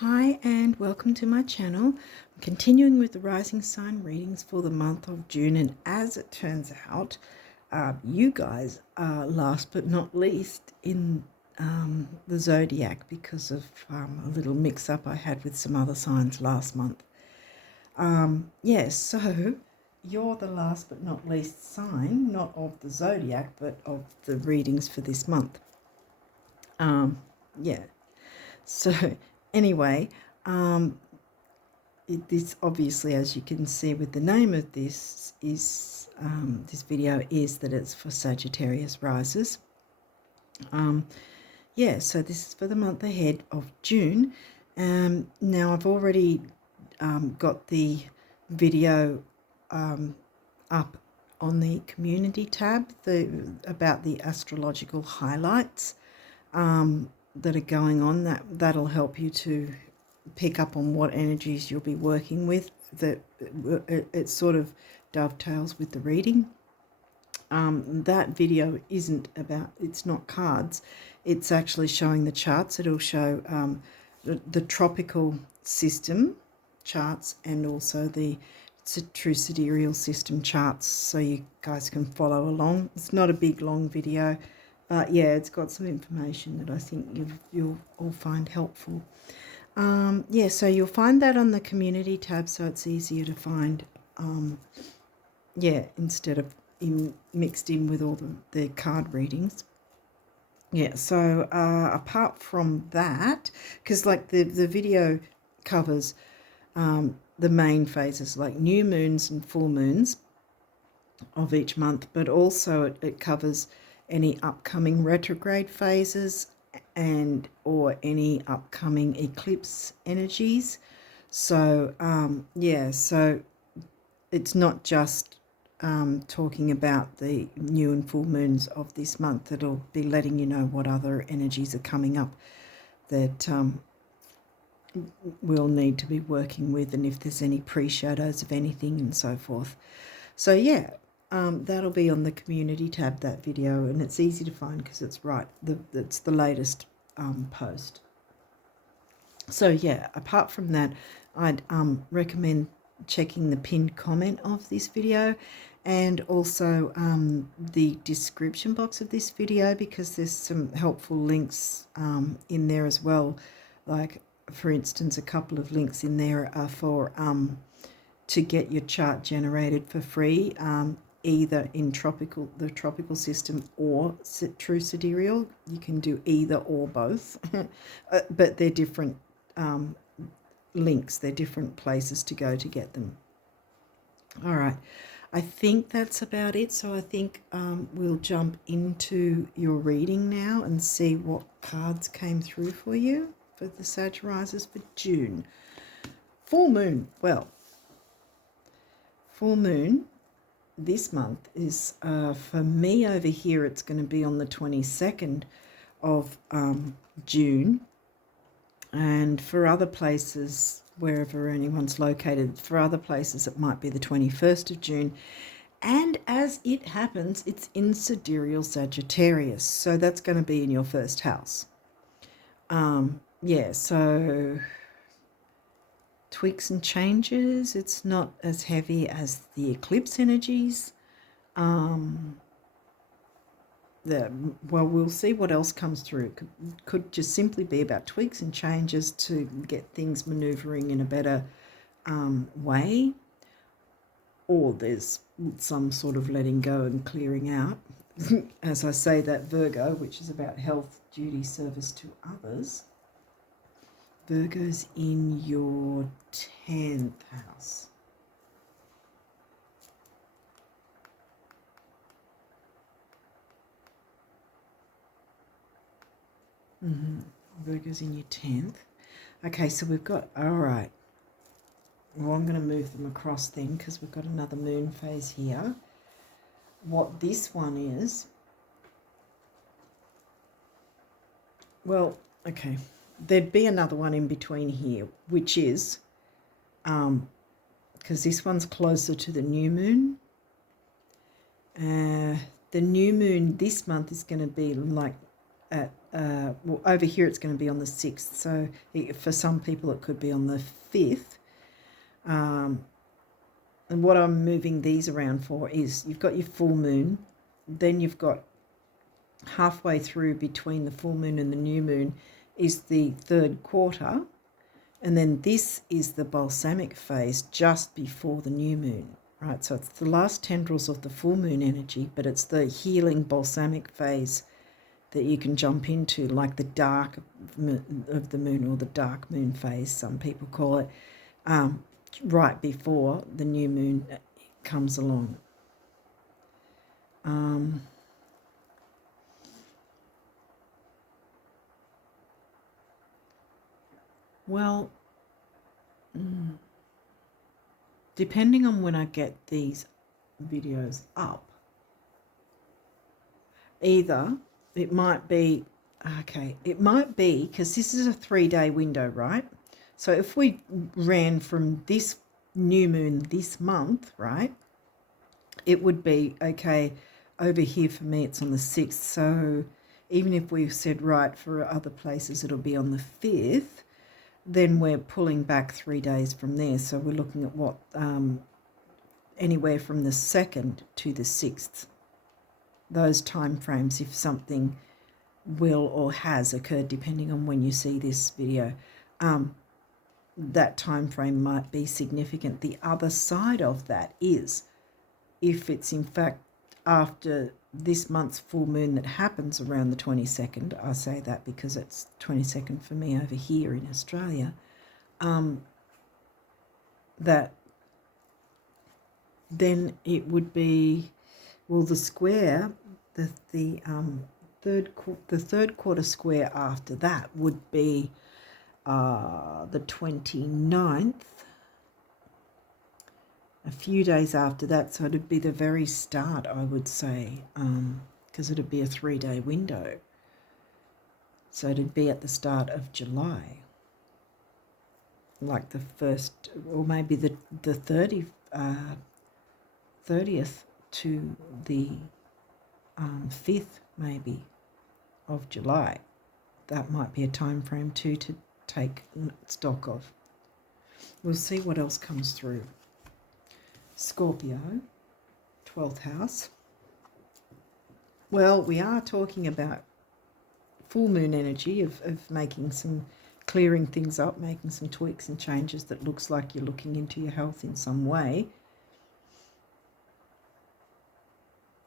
Hi and welcome to my channel. I'm continuing with the rising sign readings for the month of June, and as it turns out, you guys are last but not least in the zodiac because of a little mix-up I had with some other signs last month. Yes, so you're the last but not least sign, not of the zodiac, but of the readings for this month. Yeah. So anyway, this obviously, as you can see with the name of this, is this video is that it's for Sagittarius risers. Yeah, so this is for the month ahead of June. Now I've already got the video up on the community tab about the astrological highlights that are going on. That'll help you to pick up on what energies you'll be working with. That it sort of dovetails with the reading. That video isn't about, it's not cards, it's actually showing the charts. It'll show the tropical system charts and also the true sidereal system charts, so you guys can follow along. It's not a big long video, but yeah, it's got some information that I think you'll all find helpful. Yeah, so you'll find that on the community tab, so it's easier to find, yeah, instead of mixed in with all the card readings. Yeah, so apart from that, because like the video covers the main phases like new moons and full moons of each month, but also it covers any upcoming retrograde phases and or any upcoming eclipse energies. So yeah, so it's not just talking about the new and full moons of this month. It'll be letting you know what other energies are coming up that we'll need to be working with, and if there's any pre-shadows of anything and so forth. So yeah, that'll be on the community tab, that video, and it's easy to find because it's it's the latest post. So yeah, apart from that, I'd recommend checking the pinned comment of this video and also the description box of this video, because there's some helpful links in there as well. Like, for instance, a couple of links in there are for to get your chart generated for free, either in the tropical system or true sidereal. You can do either or both, but they're different links. They're different places to go to get them. All right, I think that's about it. So I think we'll jump into your reading now and see what cards came through for you for the Sag risers for June. Full moon. Well, full moon this month is, for me over here, it's going to be on the 22nd of June. And for other places, wherever anyone's located, for other places it might be the 21st of June. And as it happens, it's in sidereal Sagittarius, so that's going to be in your first house. Yeah, so tweaks and changes. It's not as heavy as the eclipse energies. Well, we'll see what else comes through. Could just simply be about tweaks and changes to get things maneuvering in a better way, or there's some sort of letting go and clearing out. As I say, that Virgo, which is about health, duty, service to others. Virgo's in your 10th house. Virgo's in your 10th. Okay, so we've got, all right. Well, I'm going to move them across then because we've got another moon phase here. What this one is, well, okay, there'd be another one in between here, which is, because this one's closer to the new moon. The new moon this month is going to be like at, well, over here it's going to be on the 6th. So for some people it could be on the 5th. And what I'm moving these around for is you've got your full moon, then you've got halfway through between the full moon and the new moon is the 3rd quarter, and then this is the balsamic phase just before the new moon, right? So it's the last tendrils of the full moon energy, but it's the healing balsamic phase that you can jump into, like the dark of the moon, or the dark moon phase, some people call it, right before the new moon comes along. Well, depending on when I get these videos up, either it might be, it might be, because this is a 3-day window, right? So if we ran from this new moon this month, right, it would be, okay, over here for me it's on the 6th. So even if we said, right, for other places it'll be on the 5th, then we're pulling back 3 days from there. So we're looking at what, anywhere from the 2nd to the 6th. Those time frames, if something will or has occurred, depending on when you see this video, that time frame might be significant. The other side of that is, if it's in fact after this month's full moon that happens around the 22nd, I say that because it's 22nd for me over here in Australia, that then it would be, well, the square, the third quarter square after that would be the 29th, a few days after that. So it'd be the very start, I would say, because it'd be a 3-day window. So it'd be at the start of July, like the 1st, or maybe the 30th to the 5th, maybe, of July. That might be a time frame too to take stock of. We'll see what else comes through. Scorpio, 12th house. Well, we are talking about full moon energy of making some, clearing things up, making some tweaks and changes that looks like you're looking into your health in some way.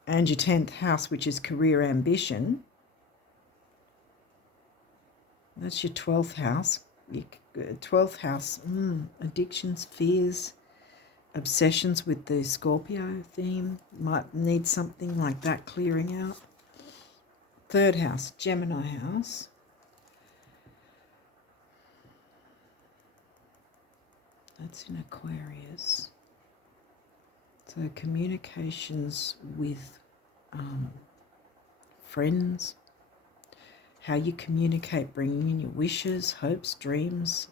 And your 10th house, which is career ambition. That's your 12th house. Your 12th house, addictions, fears, obsessions with the Scorpio theme. Might need something like that clearing out. 3rd house, Gemini house. That's in Aquarius. So communications with friends, how you communicate, bringing in your wishes, hopes, dreams,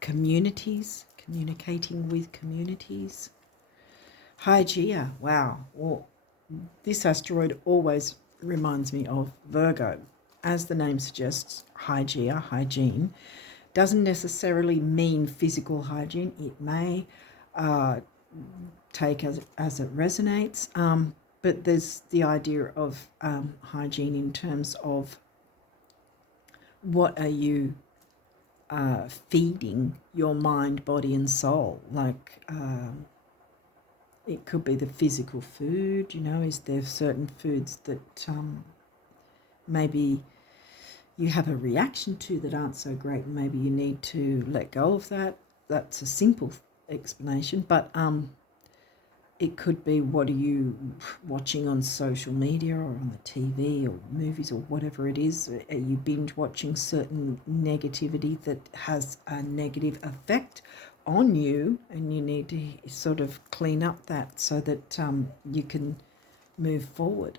communities, communicating with communities. Hygeia, wow. Well, this asteroid always reminds me of Virgo. As the name suggests, Hygeia, hygiene, doesn't necessarily mean physical hygiene. It may take as it resonates, but there's the idea of hygiene in terms of what are you feeding your mind, body and soul. Like it could be the physical food, you know, is there certain foods that maybe you have a reaction to that aren't so great, and maybe you need to let go of that. That's a simple explanation, but it could be, what are you watching on social media or on the TV or movies or whatever it is? Are you binge watching certain negativity that has a negative effect on you, and you need to sort of clean up that so that you can move forward?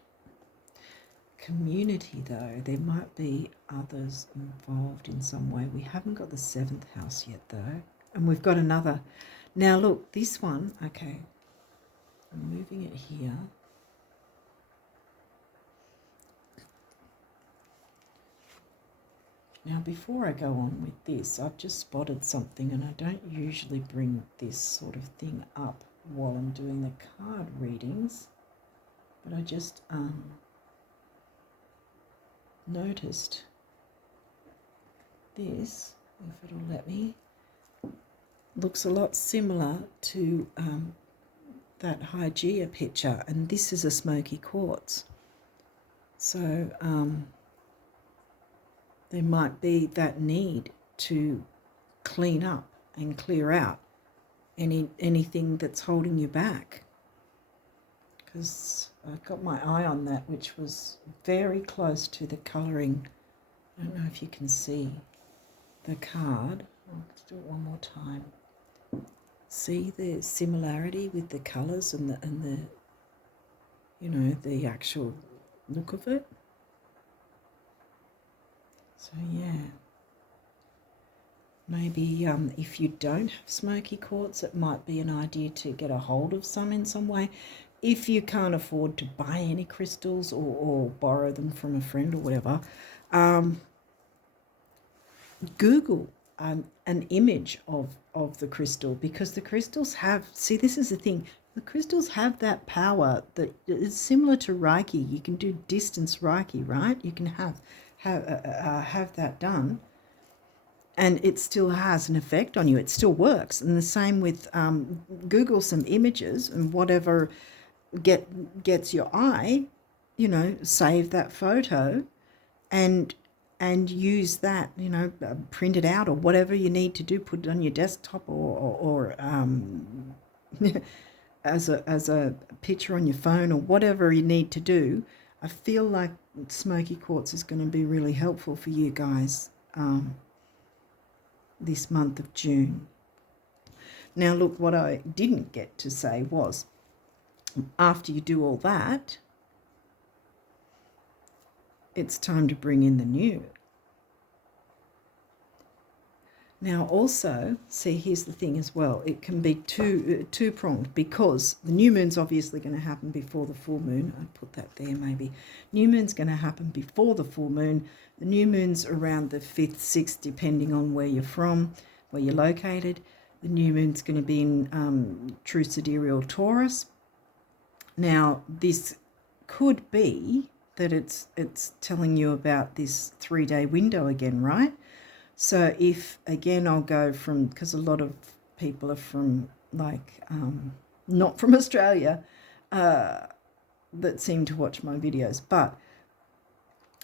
Community, though, there might be others involved in some way. We haven't got the 7th house yet, though, and we've got another. Now look, this one, okay, I'm moving it here. Now, before I go on with this, I've just spotted something, and I don't usually bring this sort of thing up while I'm doing the card readings, but I just noticed this, if it'll let me, looks a lot similar to that Hygeia picture, and this is a smoky quartz. So there might be that need to clean up and clear out anything that's holding you back, because I got my eye on that, which was very close to the colouring. I don't know if you can see the card. Let's do it one more time. See the similarity with the colours and the you know, the actual look of it. So yeah, maybe if you don't have smoky quartz, it might be an idea to get a hold of some in some way. If you can't afford to buy any crystals or borrow them from a friend or whatever, Google an image of the crystal, because the crystals have, see, this is the thing, the crystals have that power that is similar to Reiki. You can do distance Reiki, right? You can have that done, and it still has an effect on you. It still works. And the same with Google some images, and whatever gets your eye, you know, save that photo and use that, you know, print it out or whatever you need to do, put it on your desktop or as a picture on your phone or whatever you need to do. I feel like smoky quartz is going to be really helpful for you guys this month of June. Now look, what I didn't get to say was, after you do all that, it's time to bring in the new. Now also, see, here's the thing as well. It can be two-pronged, because the new moon's obviously going to happen before the full moon. I'd put that there maybe. New moon's going to happen before the full moon. The new moon's around the 5th, 6th, depending on where you're from, where you're located. The new moon's going to be in true sidereal Taurus. Now, this could be that it's telling you about this 3-day window again, right? So if, again, I'll go from, because a lot of people are from, like, not from Australia, that seem to watch my videos. But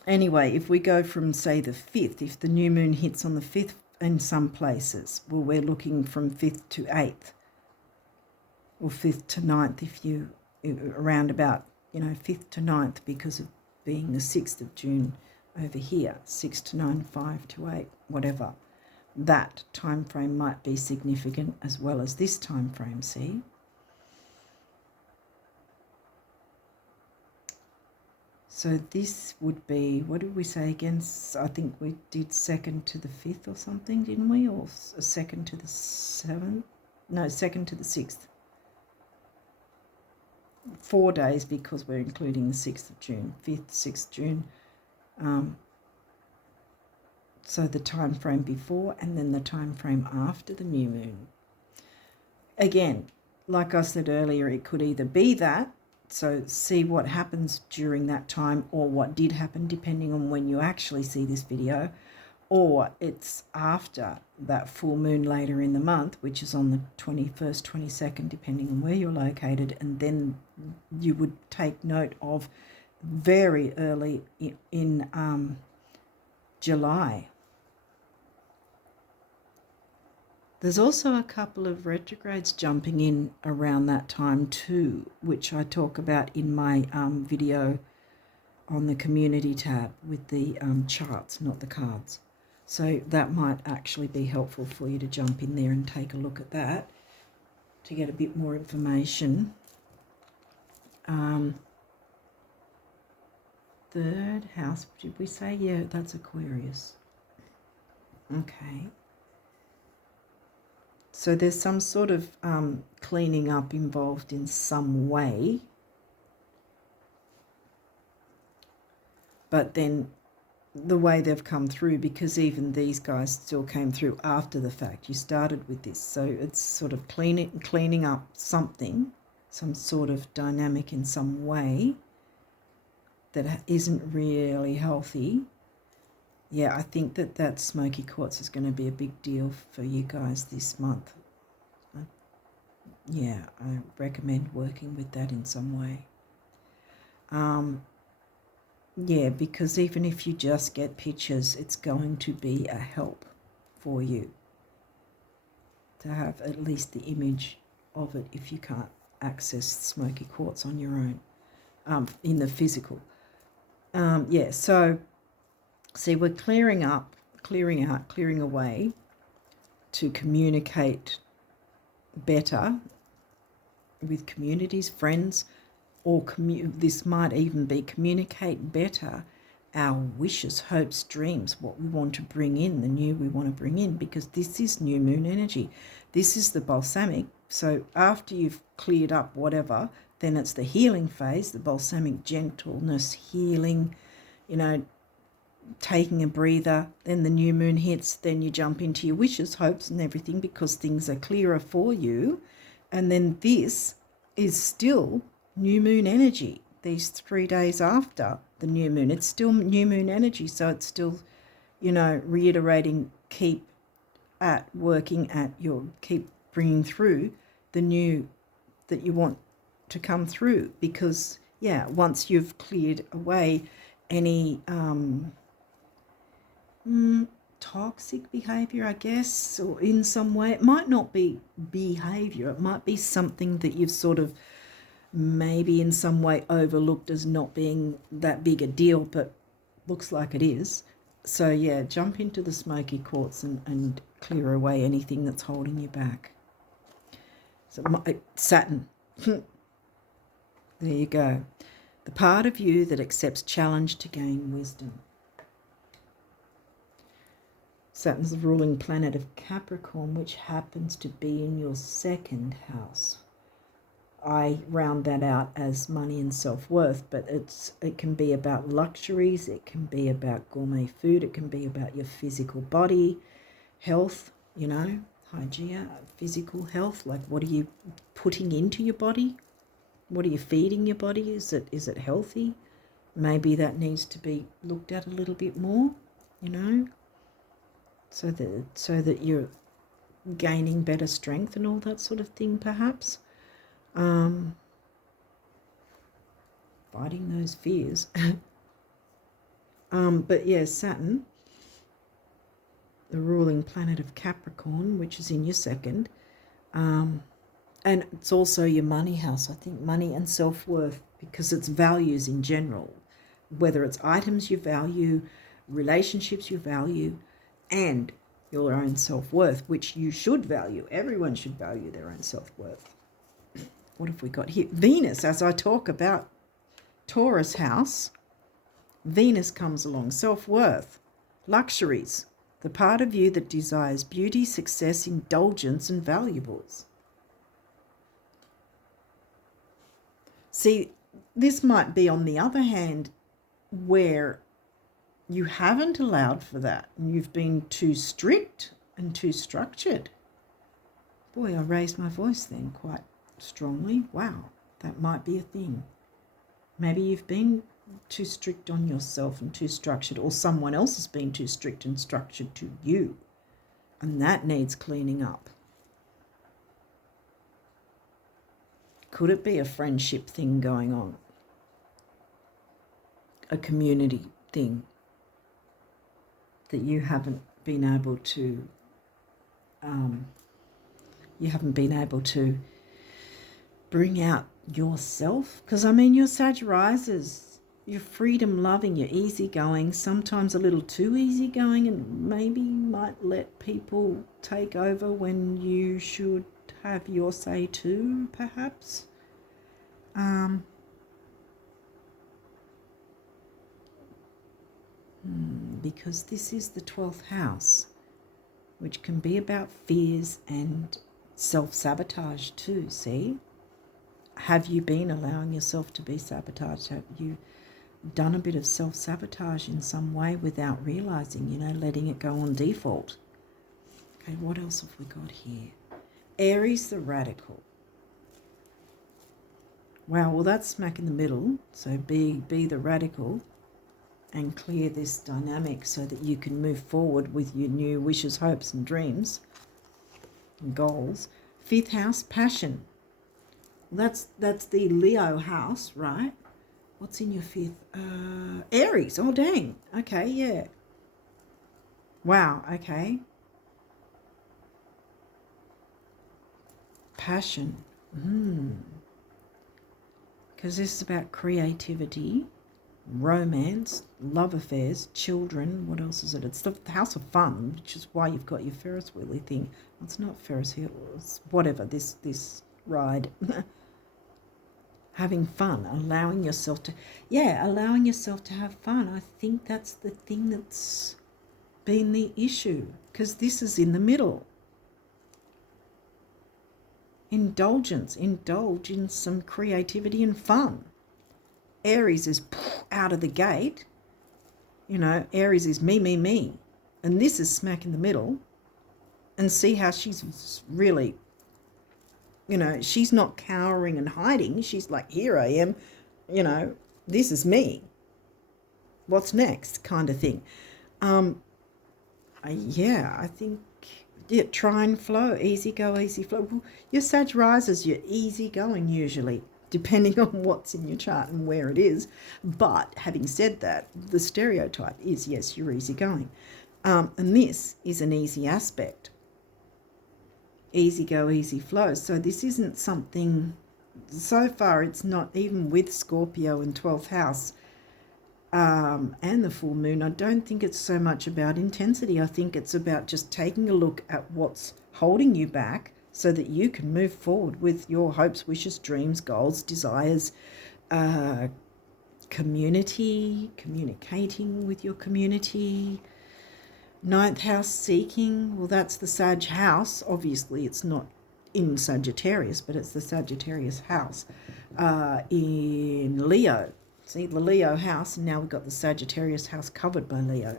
anyway, if we go from, say, the 5th, if the new moon hits on the 5th in some places, well, we're looking from 5th to 8th, or 5th to 9th if you, around about, you know, 5th to 9th, because of being the 6th of June over here, 6 to 9, 5 to 8, whatever. That time frame might be significant as well as this time frame, see? So this would be, what did we say again? I think we did 2nd to the 5th or something, didn't we? Or 2nd to the 7th? No, 2nd to the 6th. 4 days, because we're including the 6th of June, 5th, 6th June. So the time frame before and then the time frame after the new moon. Again, like I said earlier, it could either be that, so see what happens during that time, or what did happen depending on when you actually see this video, or it's after that full moon later in the month, which is on the 21st, 22nd, depending on where you're located, and then you would take note of very early in July. There's also a couple of retrogrades jumping in around that time too, which I talk about in my video on the community tab with the charts, not the cards. So that might actually be helpful for you to jump in there and take a look at that to get a bit more information. Third house, did we say? Yeah, that's Aquarius. Okay. So there's some sort of cleaning up involved in some way. But then the way they've come through, because even these guys still came through after the fact. You started with this, so it's sort of cleaning up something, some sort of dynamic in some way that isn't really healthy. Yeah, I think that smoky quartz is going to be a big deal for you guys this month. Yeah, I recommend working with that in some way. Yeah, because even if you just get pictures, it's going to be a help for you to have at least the image of it if you can't access smoky quartz on your own, in the physical. Yeah, so see, we're clearing out, clearing away to communicate better with communities, friends, or this might even be communicate better our wishes, hopes, dreams, what we want to bring in, the new we want to bring in, because this is new moon energy. This is the balsamic. So after you've cleared up whatever, then it's the healing phase, the balsamic gentleness, healing, you know, taking a breather. Then the new moon hits, then you jump into your wishes, hopes and everything, because things are clearer for you. And then this is still new moon energy. These 3 days after the new moon, it's still new moon energy. So it's still, you know, reiterating, keep bringing through the new that you want to come through. Because, yeah, once you've cleared away any toxic behavior, I guess, or in some way, it might not be behavior, it might be something that you've sort of maybe in some way overlooked as not being that big a deal, but looks like it is. So yeah, jump into the smoky quartz and clear away anything that's holding you back. So Saturn, there you go. The part of you that accepts challenge to gain wisdom. Saturn's the ruling planet of Capricorn, which happens to be in your second house. I round that out as money and self-worth, but it can be about luxuries, it can be about gourmet food, it can be about your physical body, health, you know, hygiene, physical health. Like, what are you putting into your body? What are you feeding your body? Is it healthy? Maybe that needs to be looked at a little bit more, you know, so that you're gaining better strength and all that sort of thing, perhaps. Fighting those fears. But yeah, Saturn, the ruling planet of Capricorn, which is in your second, and it's also your money house. I think money and self-worth, because it's values in general, whether it's items you value, relationships you value, and your own self-worth, which you should value. Everyone should value their own self-worth. What have we got here? Venus, as I talk about Taurus house, Venus comes along. Self-worth, luxuries, the part of you that desires beauty, success, indulgence, and valuables. See, this might be, on the other hand, where you haven't allowed for that and you've been too strict and too structured. Boy, I raised my voice then quite strongly. Wow, that might be a thing. Maybe you've been too strict on yourself and too structured, or someone else has been too strict and structured to you, and that needs cleaning up. Could it be a friendship thing going on? A community thing that you haven't been able to bring out yourself? Because I mean, you're Sagittarius, you're freedom loving, you're easygoing, sometimes a little too easygoing, and maybe might let people take over when you should have your say too, perhaps. Because this is the 12th house, which can be about fears and self-sabotage too, see? Have you been allowing yourself to be sabotaged? Have you done a bit of self-sabotage in some way without realising, you know, letting it go on default. Okay, what else have we got here? Aries, the radical. Wow, well, that's smack in the middle. So be the radical and clear this dynamic so that you can move forward with your new wishes, hopes and dreams and goals. 5th house, passion. That's the Leo house, right? What's in your 5th? Aries. Oh, dang. Okay, yeah. Wow, okay. Passion. Because this is about creativity, romance, love affairs, children. What else is it? It's the house of fun, which is why you've got your Ferris wheelie thing. It's not Ferris wheel. It's whatever, this ride. Having fun, allowing yourself to have fun. I think that's the thing that's been the issue, because this is in the middle. Indulge in some creativity and fun. Aries is out of the gate. You know, Aries is me. And this is smack in the middle. And see how she's really, you know, she's not cowering and hiding. She's like, here I am, you know, this is me. What's next kind of thing. I think, try and flow. Easy go, easy flow. Well, your Sag rises, you're easy going usually, depending on what's in your chart and where it is. But having said that, the stereotype is, yes, you're easy going. And this is an easy aspect. Easy go, easy flow. So this isn't something, so far it's not, even with Scorpio in 12th house and the full moon, I don't think it's so much about intensity. I think it's about just taking a look at what's holding you back so that you can move forward with your hopes, wishes, dreams, goals, desires, community, communicating with your community. 9th house, seeking. Well, that's the Sag house. Obviously, it's not in Sagittarius, but it's the Sagittarius house in Leo. See, the Leo house, and now we've got the Sagittarius house covered by Leo.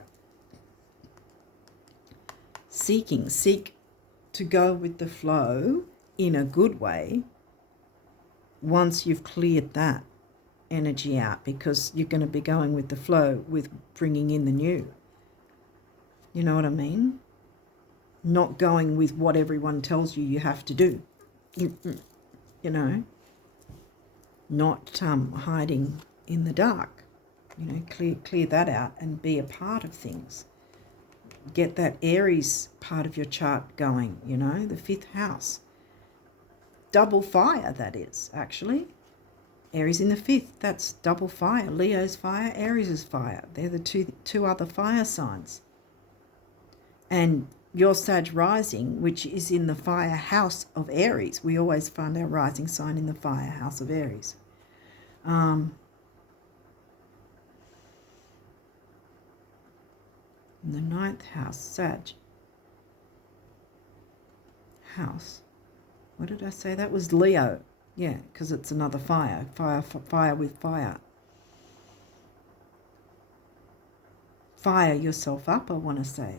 Seek to go with the flow in a good way once you've cleared that energy out, because you're going to be going with the flow with bringing in the new. You know what I mean? Not going with what everyone tells you have to do. You know, not hiding in the dark. You know, clear that out and be a part of things. Get that Aries part of your chart going, you know, the 5th house. Double fire, that is, actually. Aries in the 5th, that's double fire. Leo's fire, Aries is fire. They're the two other fire signs. And your Sag rising, which is in the fire house of Aries. We always find our rising sign in the fire house of Aries. In the 9th house, Sag house. What did I say? That was Leo. Yeah, because it's another fire. Fire with fire. Fire yourself up, I want to say.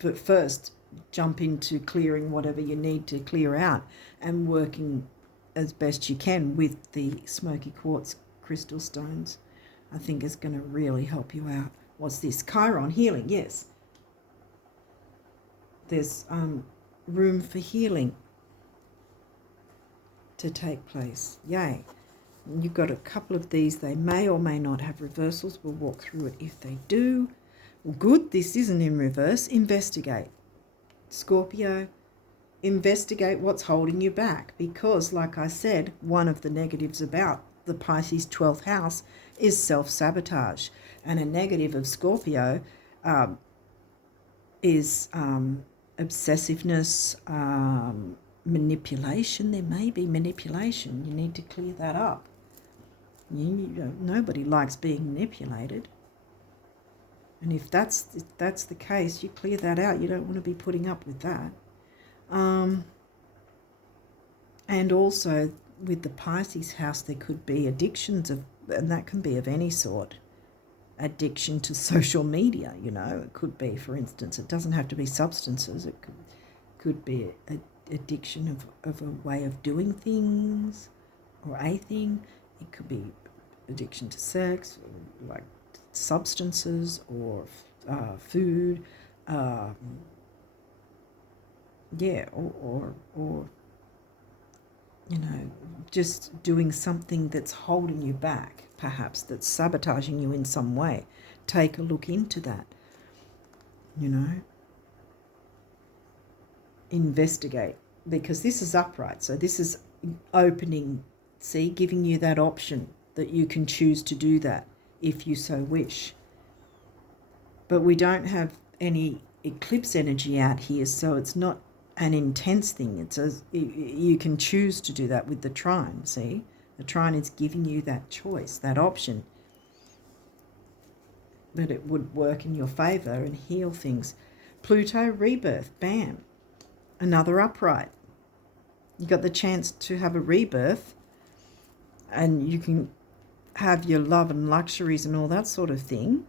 But first, jump into clearing whatever you need to clear out and working as best you can with the smoky quartz crystal stones. I think is going to really help you out. What's this? Chiron, healing, yes. There's room for healing to take place. Yay. You've got a couple of these. They may or may not have reversals. We'll walk through it if they do. Well, good, this isn't in reverse. Investigate. Scorpio, investigate what's holding you back, because, like I said, one of the negatives about the Pisces 12th house is self-sabotage. And a negative of Scorpio is obsessiveness, manipulation. There may be manipulation. You need to clear that up. Nobody likes being manipulated. And if that's the case, you clear that out. You don't want to be putting up with that. And also with the Pisces house, there could be addictions of and that can be of any sort. Addiction to social media, you know, it could be, for instance, it doesn't have to be substances. It could be addiction of a way of doing things or a thing. It could be addiction to sex, like substances or food, or you know, just doing something that's holding you back, perhaps that's sabotaging you in some way. Take a look into that, you know. Investigate, because this is upright, so this is opening, see, giving you that option that you can choose to do that if you so wish. But we don't have any eclipse energy out here, so it's not an intense thing. It's you can choose to do that with the trine. See, the trine is giving you that choice, that option, that it would work in your favor and heal things. Pluto rebirth, bam, another upright. You got the chance to have a rebirth, and you can have your love and luxuries and all that sort of thing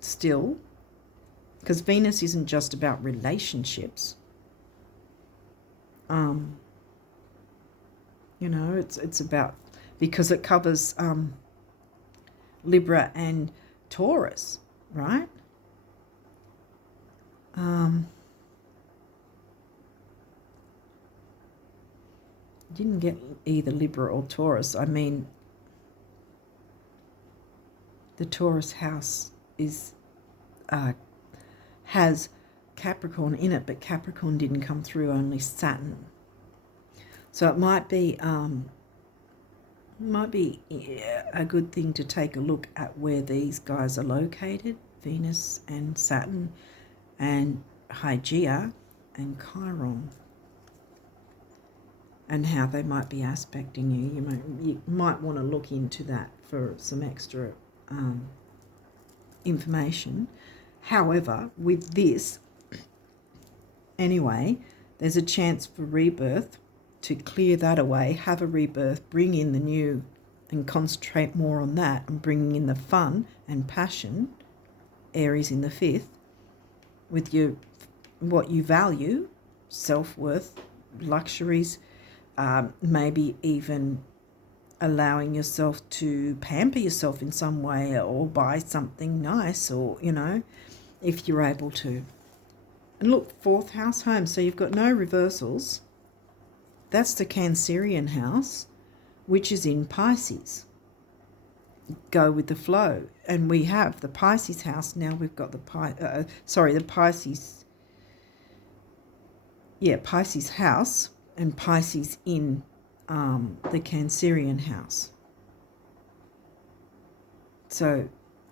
still, because Venus isn't just about relationships. You know, it's about, because it covers Libra and Taurus, right? Didn't get either Libra or Taurus. I mean, the Taurus house is has Capricorn in it, but Capricorn didn't come through, only Saturn. So it might be a good thing to take a look at where these guys are located, Venus and Saturn and Hygeia and Chiron, and how they might be aspecting you. You might want to look into that for some extra information. However, with this, anyway, there's a chance for rebirth, to clear that away, have a rebirth, bring in the new and concentrate more on that, and bringing in the fun and passion, Aries in the 5th, with your what you value, self-worth, luxuries, maybe even allowing yourself to pamper yourself in some way, or buy something nice, or, you know, if you're able to. And look, 4th house home, so you've got no reversals. That's the Cancerian house, which is in Pisces. Go with the flow. And we have the Pisces house. Now we've got the Pisces. Yeah, Pisces house, and Pisces in the Cancerian house. So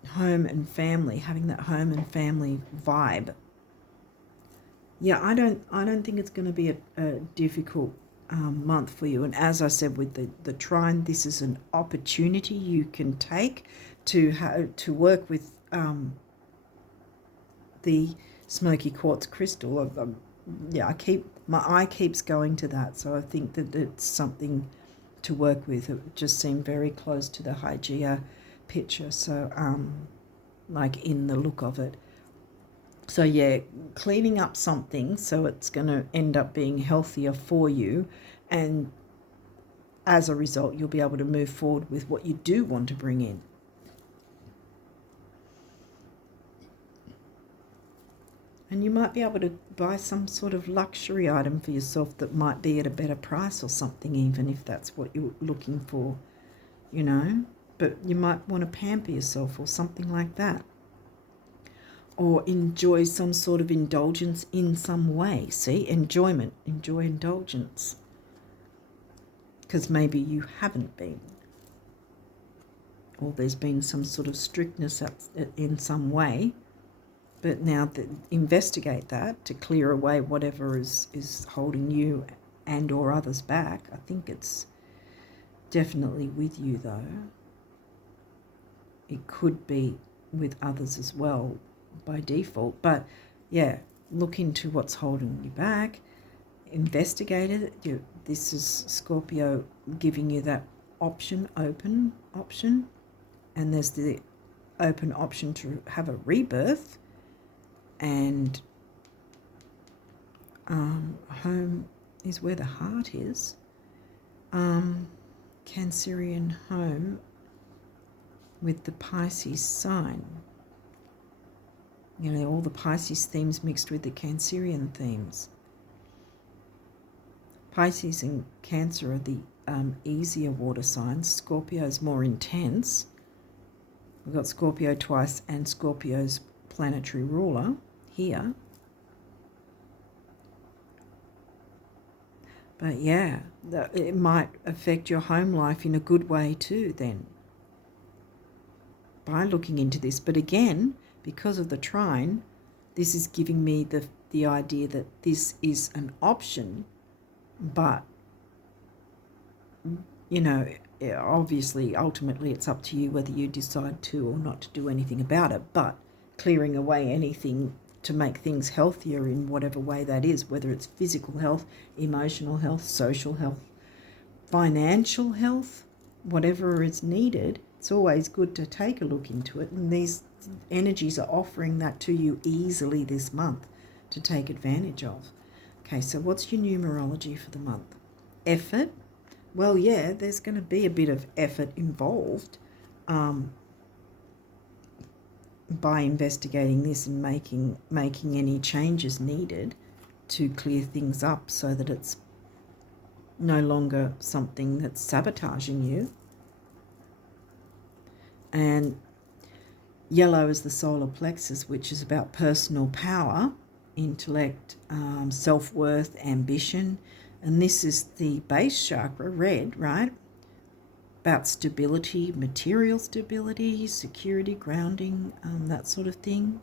home and family, having that home and family vibe. Yeah, I don't think it's going to be a difficult month for you. And as I said, with the trine, this is an opportunity you can take to work with the smoky quartz crystal. Yeah, my eye keeps going to that, so I think that it's something to work with. It just seemed very close to the Hygeia picture, so like in the look of it. So yeah, cleaning up something so it's going to end up being healthier for you, and as a result you'll be able to move forward with what you do want to bring in. And you might be able to buy some sort of luxury item for yourself that might be at a better price or something, even if that's what you're looking for, you know. But you might want to pamper yourself or something like that. Or enjoy some sort of indulgence in some way. See, enjoy indulgence. Because maybe you haven't been. Or there's been some sort of strictness in some way. But now investigate that to clear away whatever is holding you and or others back. I think it's definitely with you, though. It could be with others as well by default. But yeah, look into what's holding you back. Investigate it. This is Scorpio giving you that open option, and there's the open option to have a rebirth, and home is where the heart is. Cancerian home with the Pisces sign. You know, all the Pisces themes mixed with the Cancerian themes. Pisces and Cancer are the easier water signs. Scorpio is more intense. We've got Scorpio twice and Scorpio's planetary ruler here. But yeah, it might affect your home life in a good way too then, by looking into this. But again, because of the trine, this is giving me the idea that this is an option, but, you know, obviously, ultimately, it's up to you whether you decide to or not to do anything about it. But clearing away anything to make things healthier in whatever way that is, whether it's physical health, emotional health, social health, financial health, whatever is needed, it's always good to take a look into it. And these energies are offering that to you easily this month to take advantage of. Okay, so what's your numerology for the month? Effort. Well, yeah, there's going to be a bit of effort involved by investigating this and making any changes needed to clear things up so that it's no longer something that's sabotaging you. And yellow is the solar plexus, which is about personal power, intellect, self-worth, ambition. And this is the base chakra, red, right? About stability, material stability, security, grounding, that sort of thing.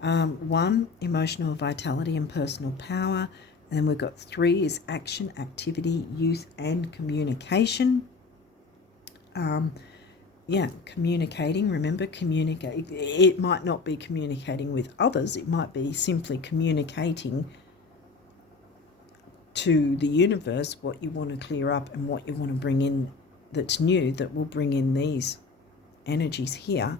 1, emotional vitality and personal power. And then we've got 3 is action, activity, youth, and communication. Communicating. Remember, communicate. It might not be communicating with others. It might be simply communicating to the universe what you want to clear up and what you want to bring in that's new, that will bring in these energies here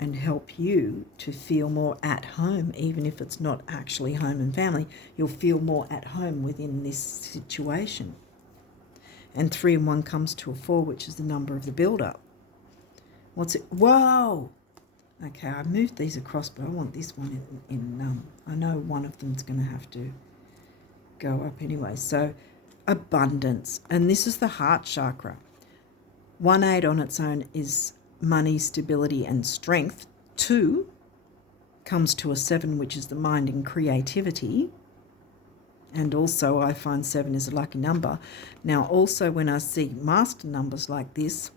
and help you to feel more at home. Even if it's not actually home and family, you'll feel more at home within this situation. And 3 and 1 comes to a 4, which is the number of the build-up. What's it? Whoa! Okay, I moved these across, but I want this one in I know one of them's going to have to go up anyway. So abundance, and this is the heart chakra. 1-8 on its own is money, stability, and strength. 2 comes to a 7, which is the mind and creativity. And also I find 7 is a lucky number. Now also when I see master numbers like this,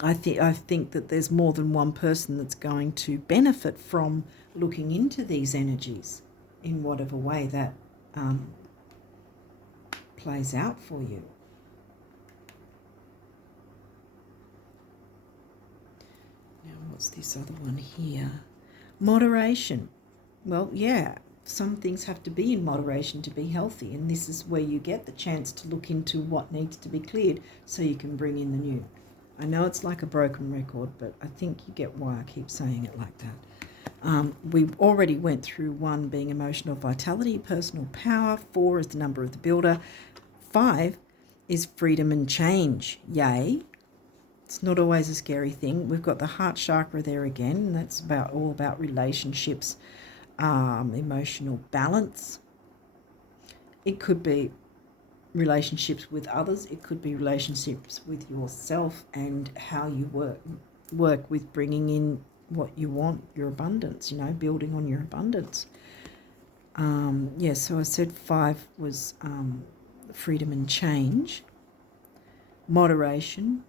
I think that there's more than one person that's going to benefit from looking into these energies in whatever way that plays out for you. Now what's this other one here? Moderation. Well, yeah, some things have to be in moderation to be healthy, and this is where you get the chance to look into what needs to be cleared so you can bring in the new. I know it's like a broken record, but I think you get why I keep saying it like that. We already went through 1 being emotional vitality, personal power. 4 is the number of the builder. 5 is freedom and change. Yay. It's not always a scary thing. We've got the heart chakra there again, and that's all about relationships, emotional balance. It could be relationships with others. It could be relationships with yourself and how you work with bringing in what you want, your abundance, building on your abundance. So I said 5 was freedom and change. Moderation.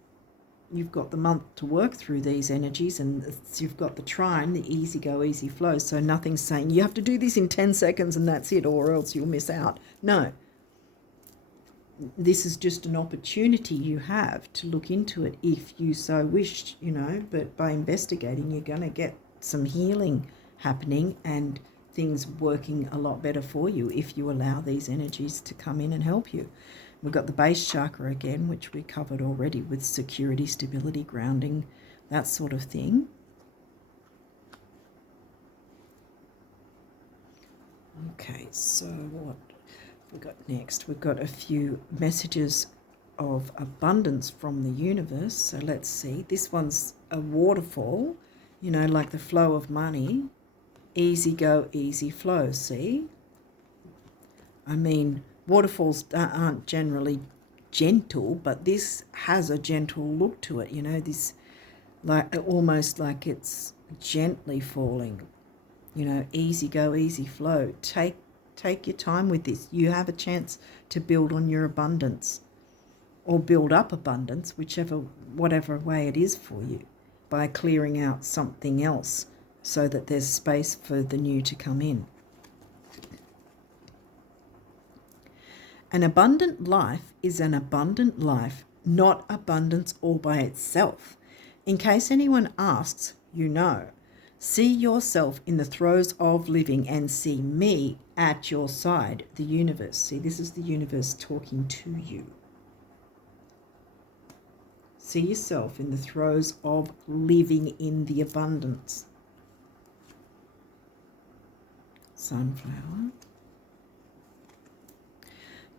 You've got the month to work through these energies, and you've got the trine, the easy go, easy flow. So nothing's saying you have to do this in 10 seconds and that's it, or else you'll miss out. No. This is just an opportunity you have to look into it if you so wish, but by investigating, you're going to get some healing happening and things working a lot better for you if you allow these energies to come in and help you. We've got the base chakra again, which we covered already with security, stability, grounding, that sort of thing. Okay, so what have we got next? We've got a few messages of abundance from the universe. So let's see. This one's a waterfall, you know, like the flow of money. Easy go, easy flow, see? I mean, waterfalls aren't generally gentle, but this has a gentle look to it, you know, this like almost like it's gently falling, you know, easy go, easy flow. Take your time with this. You have a chance to build on your abundance or build up abundance, whatever way it is for you, by clearing out something else so that there's space for the new to come in. An abundant life is an abundant life, not abundance all by itself. In case anyone asks, you know. See yourself in the throes of living and see me at your side, the universe. See, this is the universe talking to you. See yourself in the throes of living in the abundance. Sunflower.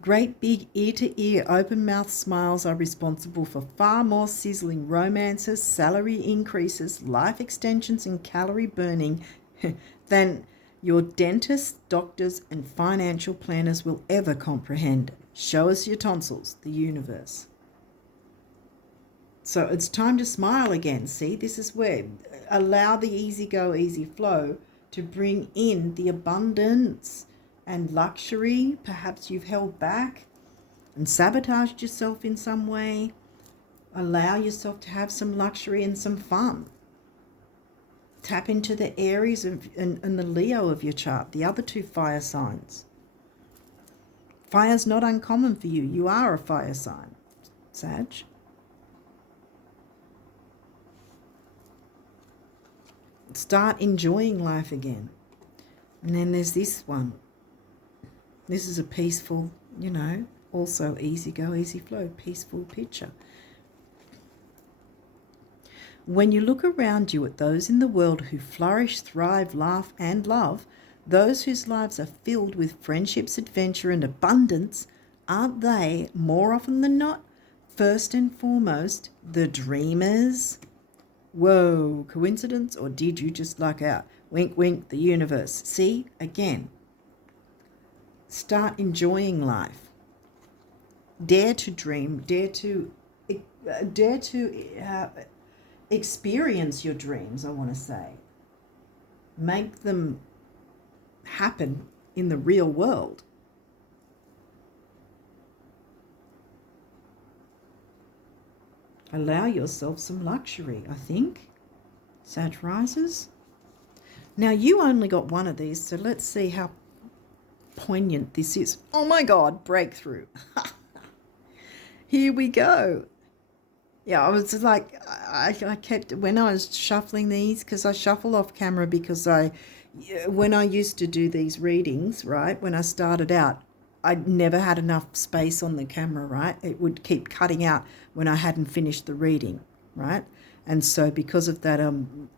Great big ear-to-ear, open-mouth smiles are responsible for far more sizzling romances, salary increases, life extensions and calorie burning than your dentists, doctors and financial planners will ever comprehend. Show us your tonsils, the universe. So it's time to smile again. See, this is where allow the easy go, easy flow to bring in the abundance and luxury. Perhaps you've held back and sabotaged yourself in some way. Allow yourself to have some luxury and some fun. Tap into the Aries and the Leo of your chart, the other two fire signs. Fire's not uncommon for you. You are a fire sign, Sag. Start enjoying life again. And then there's this one. This is a peaceful, you know, also easy go, easy flow, peaceful picture. When you look around you at those in the world who flourish, thrive, laugh, and love, those whose lives are filled with friendships, adventure, and abundance, aren't they, more often than not, first and foremost, the dreamers? Whoa, coincidence, or did you just luck out? Wink, wink, the universe. See, again. Start enjoying life. Dare to dream. Dare to experience your dreams, I want to say. Make them happen in the real world. Allow yourself some luxury, I think. Sag rises. Now, you only got one of these, so let's see how poignant this is. Oh my God, breakthrough. Here we go. Yeah, I was like, I kept, when I was shuffling these, because I shuffle off camera because when I used to do these readings, right, when I started out, I never had enough space on the camera, right? It would keep cutting out when I hadn't finished the reading, right? And so because of that, I'm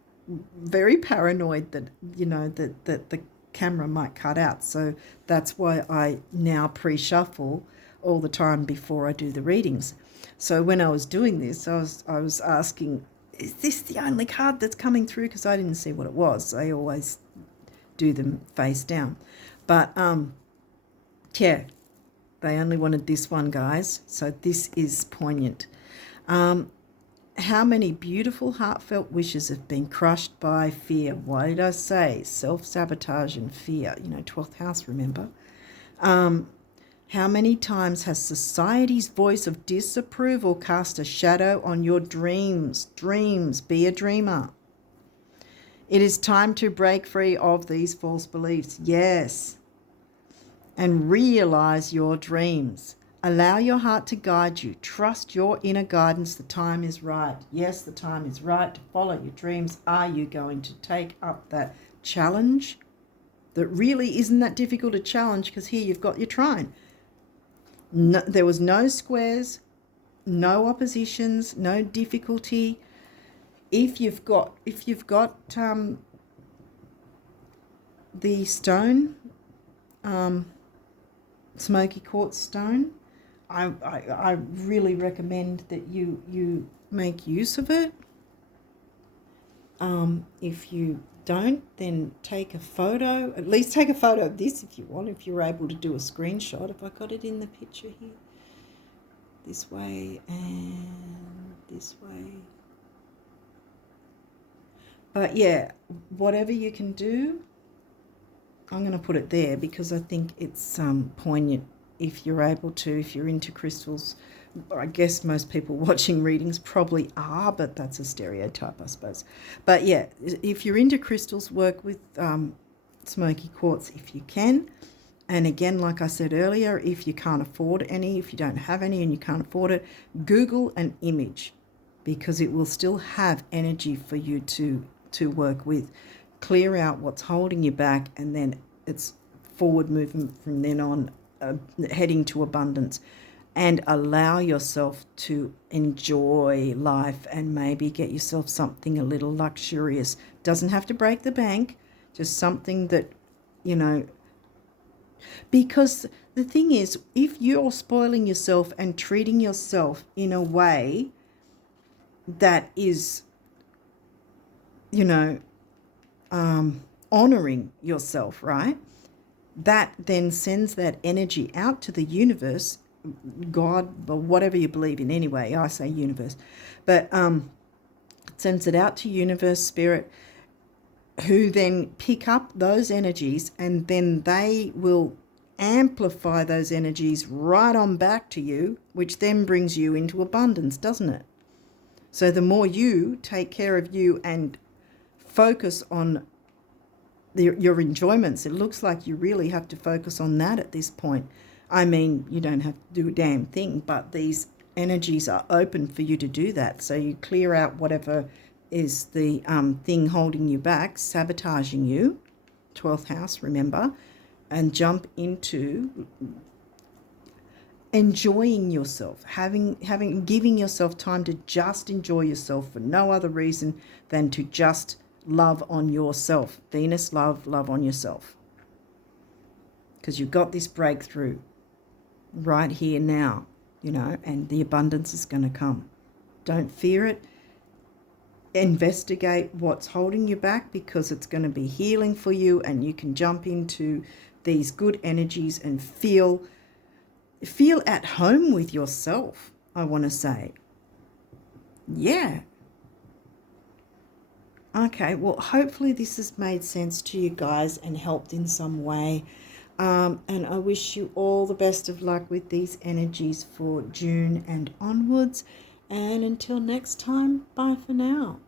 very paranoid that, you know, that the camera might cut out. So that's why I now pre-shuffle all the time before I do the readings. So when I was doing this, I was asking, is this the only card that's coming through? Because I didn't see what it was. I always do them face down. But yeah, they only wanted this one, guys. So this is poignant. How many beautiful, heartfelt wishes have been crushed by fear? Why did I say self-sabotage and fear? You know, 12th house, remember? How many times has society's voice of disapproval cast a shadow on your dreams? Dreams, be a dreamer. It is time to break free of these false beliefs. Yes. And realize your dreams. Allow your heart to guide you. Trust your inner guidance. The time is right. Yes, the time is right to follow your dreams. Are you going to take up that challenge? That really isn't that difficult a challenge, because here you've got your trine. No, there was no squares, no oppositions, no difficulty. If you've got the stone, smoky quartz stone, I really recommend that you make use of it. If you don't, then take a photo. At least take a photo of this if you want, if you're able to do a screenshot. If I got it in the picture here. This way and this way. But yeah, whatever you can do, I'm going to put it there because I think it's poignant if you're able to, if you're into crystals. I guess most people watching readings probably are, but that's a stereotype, I suppose. But yeah, if you're into crystals, work with smoky quartz if you can. And again, like I said earlier, if you can't afford any, if you don't have any and you can't afford it, Google an image because it will still have energy for you to work with. Clear out what's holding you back, and then it's forward movement from then on, heading to abundance. And allow yourself to enjoy life and maybe get yourself something a little luxurious. Doesn't have to break the bank, just something that, you know, because the thing is, if you're spoiling yourself and treating yourself in a way that is, you know, honoring yourself, right? That then sends that energy out to the universe, God, or whatever you believe in anyway. I say universe. But sends it out to universe, spirit, who then pick up those energies and then they will amplify those energies right on back to you, which then brings you into abundance, doesn't it? So the more you take care of you and focus on your enjoyments, it looks like you really have to focus on that at this point. I mean, you don't have to do a damn thing, but these energies are open for you to do that. So you clear out whatever is the thing holding you back, sabotaging you, 12th house, remember, and jump into enjoying yourself, giving yourself time to just enjoy yourself for no other reason than to just love on yourself. Venus, love on yourself. Because you've got this breakthrough right here now, you know, and the abundance is going to come. Don't fear it. Investigate what's holding you back because it's going to be healing for you, and you can jump into these good energies and feel at home with yourself, I want to say. Yeah. Okay, well, hopefully this has made sense to you guys and helped in some way. And I wish you all the best of luck with these energies for June and onwards. And until next time, bye for now.